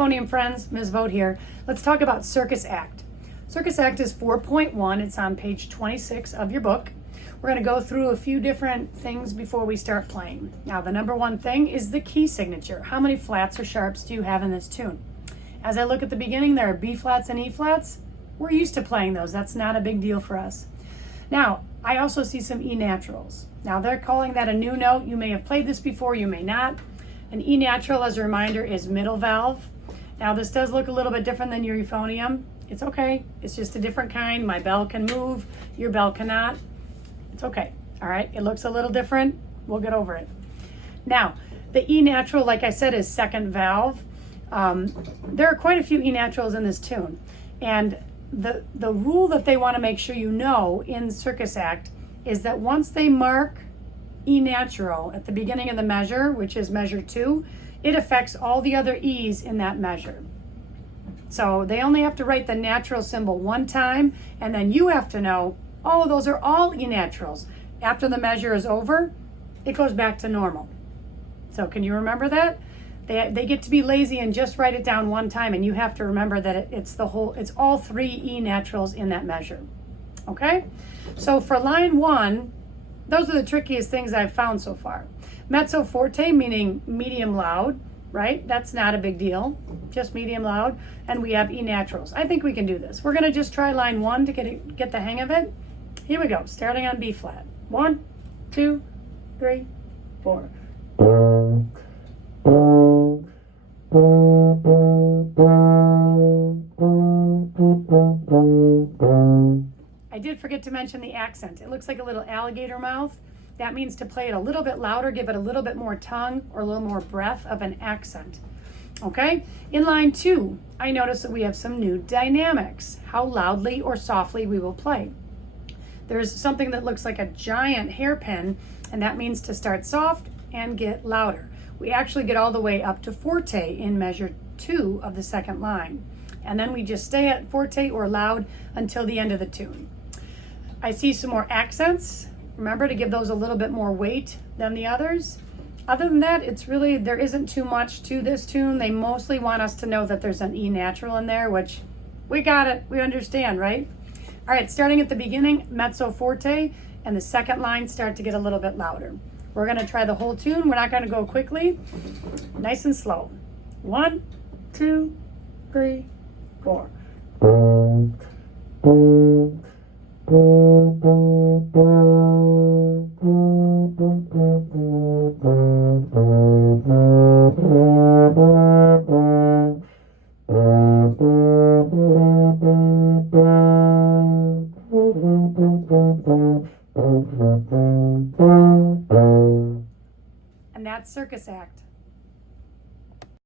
Euphonium friends, Ms. Vogt here. Let's talk about Circus Act. Circus Act is 4.1. It's on page 26 of your book. We're going to go through a few different things before we start playing. Now, the number one thing is the key signature. How many flats or sharps do you have in this tune? As I look at the beginning, there are B flats and E flats. We're used to playing those. That's not a big deal for us. Now, I also see some E naturals. Now, they're calling that a new note. You may have played this before, you may not. An E natural, as a reminder, is middle valve. Now, this does look a little bit different than your euphonium. It's okay. It's just a different kind. My bell can move. Your bell cannot. It's okay. All right. It looks a little different. We'll get over it. Now, the E natural, like I said, is second valve. There are quite a few E naturals in this tune. And the rule that they want to make sure you know in Circus Act is that once they mark E natural at the beginning of the measure, which is measure 2, it affects all the other E's in that measure. So they only have to write the natural symbol one time, and then you have to know, oh, those are all E naturals. After the measure is over, it goes back to normal. So can you remember that? They get to be lazy and just write it down one time, and you have to remember that it's all 3 E naturals in that measure. Okay? So for line 1, those are the trickiest things I've found so far. Mezzo forte, meaning medium loud, right? That's not a big deal, just medium loud. And we have E naturals. I think we can do this. We're gonna just try line 1 to get the hang of it. Here we go, starting on B flat. 1, 2, 3, 4. I did forget to mention the accent. It looks like a little alligator mouth. That means to play it a little bit louder, give it a little bit more tongue or a little more breath of an accent. Okay? In line 2, I notice that we have some new dynamics. How loudly or softly we will play. There's something that looks like a giant hairpin, and that means to start soft and get louder. We actually get all the way up to forte in measure 2 of the second line. And then we just stay at forte or loud until the end of the tune. I see some more accents. Remember to give those a little bit more weight than the others. Other than that, there isn't too much to this tune. They mostly want us to know that there's an E natural in there, which we got it, we understand, right? All right, starting at the beginning, mezzo forte, and the second line start to get a little bit louder. We're gonna try the whole tune. We're not gonna go quickly, nice and slow. 1, 2, 3, 4. And that's Circus Act.